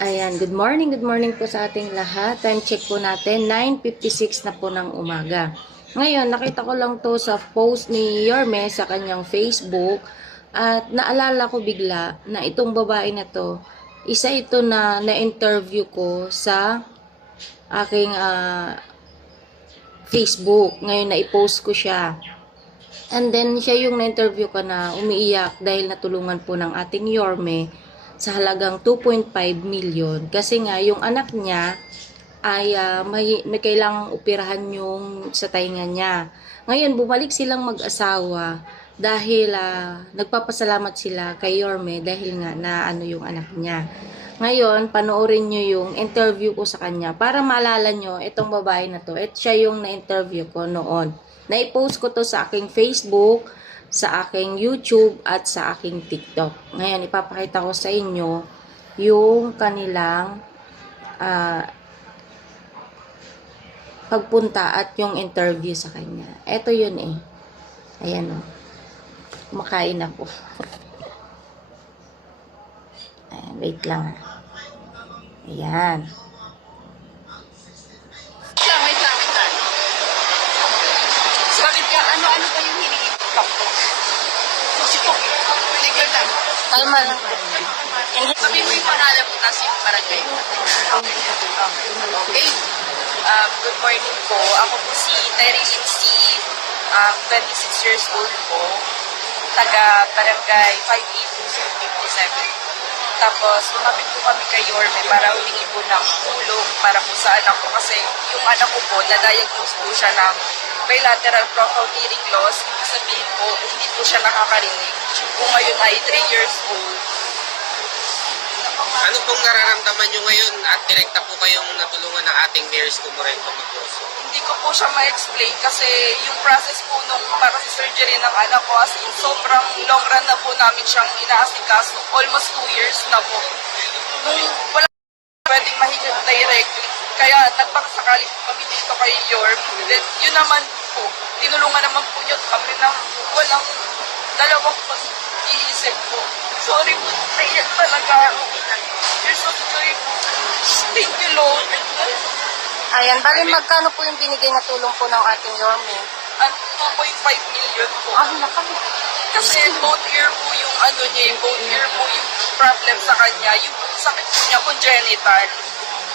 Ayan, good morning po sa ating lahat. Time check po natin, 9:56 na po ng umaga. Ngayon, nakita ko lang to sa post ni Yorme sa kanyang Facebook at naalala ko bigla na itong babae na to, isa ito na na-interview ko sa aking Facebook. Ngayon, na-post ko siya. And then, siya yung na-interview ko na umiiyak dahil natulungan po ng ating Yorme sa halagang 2.5 million. Kasi nga, yung anak niya ay may kailangang operahan yung sa tainga niya. Ngayon, bumalik silang mag-asawa dahil nagpapasalamat sila kay Yorme dahil nga na ano yung anak niya. Ngayon, panoorin nyo yung interview ko sa kanya para maalala nyo itong babae na to. At siya yung na-interview ko noon. Na-post ko to sa aking Facebook, sa aking YouTube, at sa aking TikTok. Ngayon, ipapakita ko sa inyo yung kanilang pagpunta at yung interview sa kanya. Ito yun eh. Ayan o. Kumakain ako. Ayan, wait lang ha. Ayan. Wait lang. Bakit ka? Ano ba yung hinihingi ko? Sige, legal na. Kalma lang. Sabi mo yung pangalan mo kasi yung barangay mo. Okay. Good morning po. Ako po si Terry Lindsay. 26 years old po. Taga barangay 582-57. Tapos, lumapit po kami kay Yorme para humingi po ng tulong para po sa anak ko. Kasi yung anak ko po, na-diagnose po siya ng bilateral profound hearing loss. Ibig sabihin po, hindi po siya nakakarinig. Kung ngayon ay 3 years old. Ano pong nararamdaman nyo ngayon at direkta po kayong natulungan ng ating Mayor Moreno Magroso? Hindi ko po siya ma-explain kasi yung process po nung para sa surgery ng anak ko, as in sobrang long run na po namin siyang inaasikaso. Almost 2 years na po. Nung wala pwedeng mahinga directly. Kaya nagpakasakali po kami dito kay Yorm. Then yun naman po, tinulungan naman po niyo kami ng walang dalawang pag-iisip po. Sorry po, naiyak talaga ako. You're so sorry po. Thank you, Lord. Ayan, bali magkano po yung binigay na tulong po ng ating Yorme? At 2.5 million po. Nakami. Kasi both ear po yung ano niya, both ear po yung problem sa kanya. Yung sakit po niya, congenital.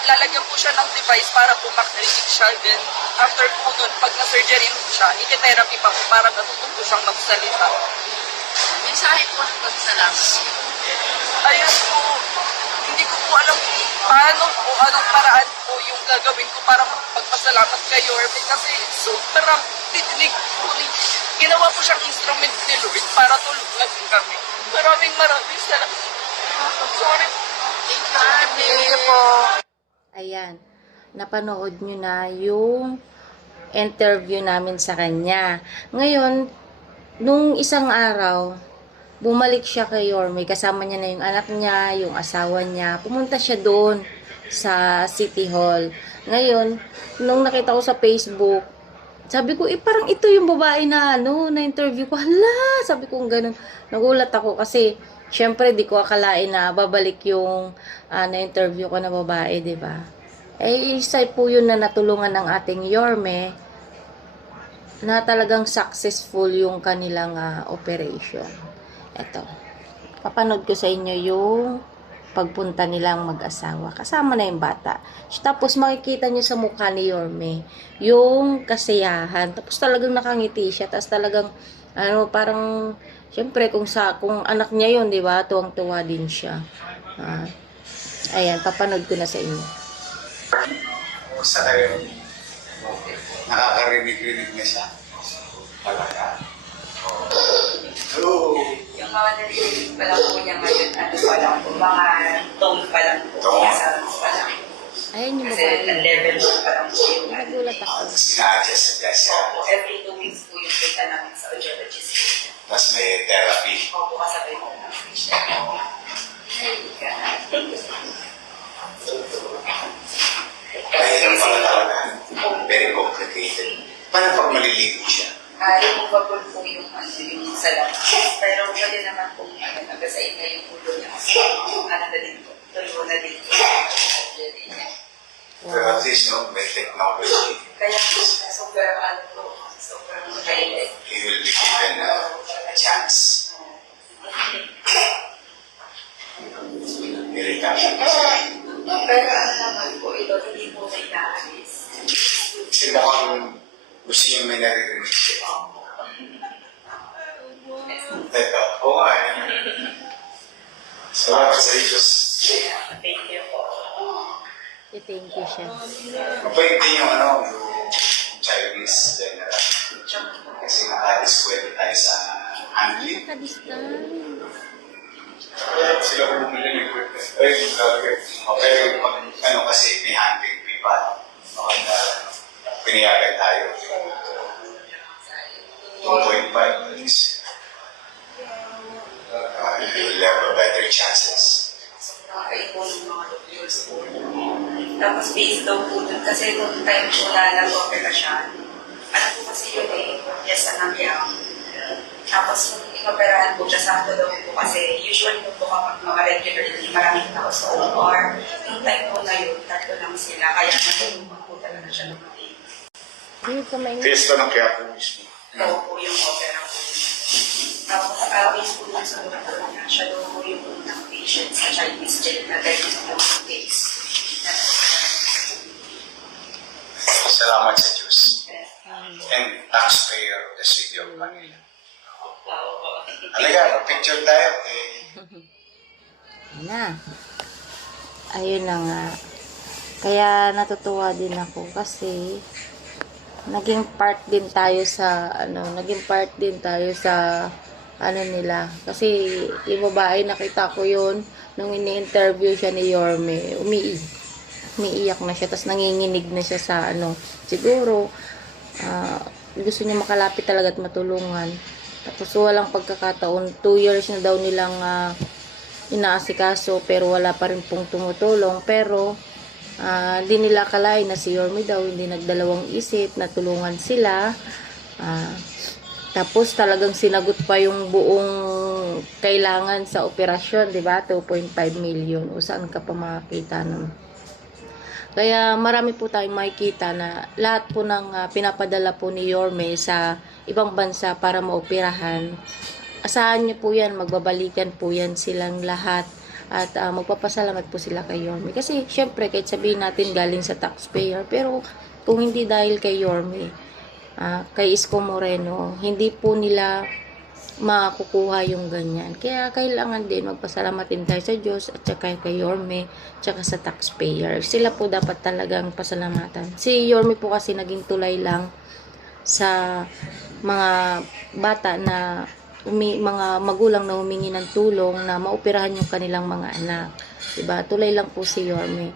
Lalagyan po siya ng device para po makarinig siya. Then, after po nun, pag na-surgery po siya, iti-therapy pa po para natututo siyang magsalita. Mensahe po ng pagsalamat. Ayun po, hindi ko po alam kung paano po, anong paraan po yung gagawin ko para magpasalamat kay Yorme kasi sobrang didinig po ni ginawa po siyang instrument ni Lord para tulungan kami. Maraming salamat. Sorry. Thank you po. Ayan, napanood nyo na yung interview namin sa kanya. Ngayon, nung isang araw, bumalik siya kay Yorme. Kasama niya na yung anak niya, yung asawa niya. Pumunta siya doon sa City Hall. Ngayon, nung nakita ko sa Facebook, sabi ko, parang ito yung babae na, na-interview ko. Hala! Sabi ko, ganun. Nagulat ako kasi, syempre, di ko akalain na babalik yung na-interview ko na babae, di ba? Isa po yun na natulungan ng ating Yorme na talagang successful yung kanilang operation. Ito. Papanood ko sa inyo yung pagpunta nilang mag-asawa. Kasama na yung bata. Tapos makikita nyo sa mukha ni Yorme yung kasiyahan. Tapos talagang nakangiti siya. Tapos talagang parang syempre kung anak niya yun, di ba? Tuwang-tuwa din siya. Ayan, papanood ko na sa inyo. Sa kayo, nakakarinig-rinig na siya. Talaga. Oh. Yung mga narinig pa lang po niya ngayon, pa lang po, mga tone pa lang po, mga sounds pa lang. Ayan yung Kasi babae. level pa lang po yung Nagulat ako. Sina-adjust siya. Every 2 weeks po yung kita namin sa audiologist. Tapos may therapy. Opo, kasabay po namin siya. Kaya yung pangalaman, very complicated. Paano pag maliligo siya? Removable po yung salat. Pero pwede naman po nagasain na yung ulo niya. Ano na din po. Tulo na din po. Nowadays, no, may technology. Kaya sobrang ano po, sobrang magaling. He will be given a chance. Very passionate. Pero ano naman po ito, hindi po may naalis. Kasi mukhang gusto niyo may naririnig siya. Teka, oo nga. Salamat sa Diyos. Thank you po. Thank you siya. Mabait din yung Chinese general. Kasi nakadiskwento tayo sa handling. Kaya sila bumili ng equipment. Ay, grabe. Okay, pag kasi may handling fee pa. Pinayagan tayo. 2.5 at least. You will have a better chances. Nakakaipon ng mga doctors po. Tapos based daw po dun, kasi nung time po na nag-operasyon, ano po kasi yun yes, anamyang. Tapos nung inoperahan po siya, sakto daw po kasi usually po kapag mga regularly maraming tao sa OR, yung time po na yun, tatlo lang sila, kaya natulungan po talaga siya ng mga Fiesta ng kaya po mismo. daw po yung opera po. Tapos based po dun sa doktor niya, siya daw po yung unang patient sa Chinese jail na ganyan sa mga case. Salamat sa Diyos. And taxpayer of the city of Manila. Halika, picture tayo. Na. Ayun na nga. Kaya natutuwa din ako kasi naging part din tayo sa nila. Kasi yung babae, nakita ko yun nung ini-interview siya ni Yorme, umiiyak na siya, tapos nanginginig na siya sa siguro gusto niya makalapit talaga at matulungan. Tapos walang pagkakataon, 2 years na daw nilang inaasikaso pero wala pa rin pong tumutulong. Pero di nila akalain na si Yorme daw hindi nagdalawang isip na tulungan sila. Tapos talagang sinagot pa yung buong kailangan sa operasyon, di ba? 2.5 million. O saan ka pa makakita nun? Kaya marami po tayong makikita na lahat po ng pinapadala po ni Yorme sa ibang bansa para maoperahan. Asahan niyo po yan, magbabalikan po yan silang lahat. At magpapasalamat po sila kay Yorme. Kasi syempre kahit sabihin natin galing sa taxpayer, pero kung hindi dahil kay Yorme, kay Isko Moreno, hindi po nila makukuha yung ganyan. Kaya kailangan din magpasalamat din tayo sa Diyos at saka kay Yorme, tsaka sa taxpayer. Sila po dapat talagang pasalamatan. Si Yorme po kasi naging tulay lang sa mga bata na mga magulang na humingi ng tulong na maoperahan yung kanilang mga anak. Diba? Tulay lang po si Yorme.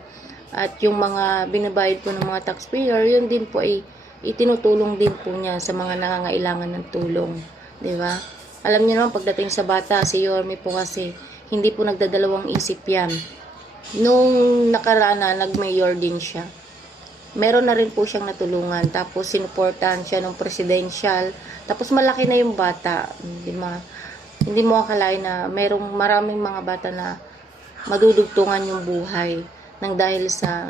At yung mga binabayad po ng mga taxpayer, yun din po ay itinutulong din po niya sa mga nangangailangan ng tulong. Diba? Alam niyo naman, pagdating sa bata, si Yorme po kasi hindi po nagdadalawang isip yan. Nung nakaraan na, nag-mayor din siya. Meron na rin po siyang natulungan. Tapos sinuportahan siya ng presidential. Tapos malaki na yung bata. Hindi mo akalain na maraming mga bata na madudugtungan yung buhay nang dahil sa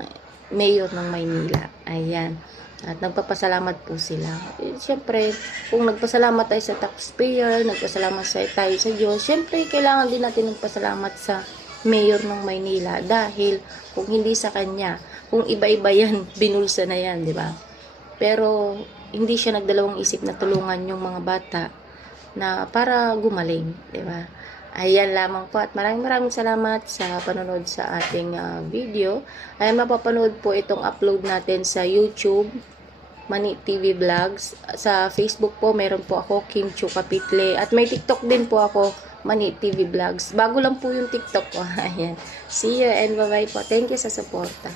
mayor ng Maynila. Ayan. At nagpapasalamat po sila. Siyempre, kung nagpasalamat tayo sa taxpayer, nagpasalamat tayo sa Diyos, siyempre, kailangan din natin magpasalamat sa mayor ng Maynila. Dahil, kung hindi sa kanya, kung iba-iba yan, binulsa na yan, di ba? Pero, hindi siya nagdalawang isip na tulungan yung mga bata na para gumaling, di ba? Ayan lamang po at maraming salamat sa panonood sa ating video. Ay mapapanood po itong upload natin sa YouTube, Mani TV Vlogs. Sa Facebook po meron po ako, Kim Chu Kapitle. At may TikTok din po ako, Mani TV Vlogs. Bago lang po yung TikTok ko. Ayan. See you and bye-bye po. Thank you sa suporta.